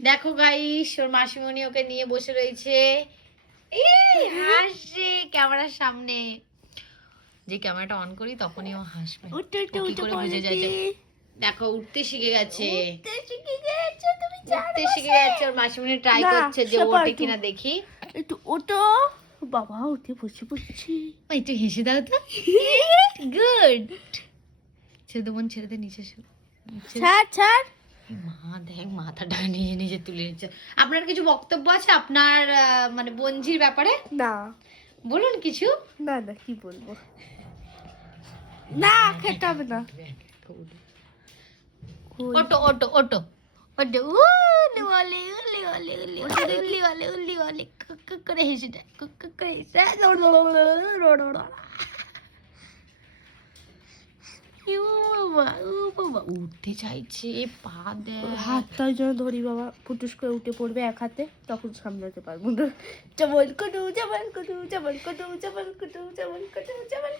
দেখো গাইস ওর মাসিমণি ওকে নিয়ে বসে রয়েছে। হাসছে ক্যামেরার সামনে। যে ক্যামেরাটা অন করি তখনই ও হাসবে। কি করে বুঝে যায় যে দেখো উঠতে শিখে গেছে। উঠতে শিখে গেছো ওর মাসিমণি ট্রাই করছে যে ওঠে। কিনা দেখি। একটু ওটো বাবা উঠে বসে ও, একটু হেসে দাও তো। গুড ছেড়ে দেবন ছেড়ে দে নিচে ছেড়ে- ছাড়। ছাড় মাথাটা নিজে নিজে তুলে নিচ্ছে আপনার কিছু বক্তব্য আছে আপনার মানে বঞ্জির ব্যাপারে না বলুন কিছু না না কি বলব না খেতে হবে না ওটো ওটো ওটো ওটো উলি ওলি উলি ওলি উলি ওলি উলি ওলি উলি ওলি ক- ক- করে হেসে দেয় ক- ক- করে হেসে। ইউ বাবা, উঠতে চাইছে পা দেয়। হাতটা যেন ধরি বাবা ফুটুস করে উঠে পড়বে এক হাতে, তখন সামলাতে পারব না। চাবল কটু চাবল কটু চাবল কটু চাবল কটু চাবল কটু, চাবল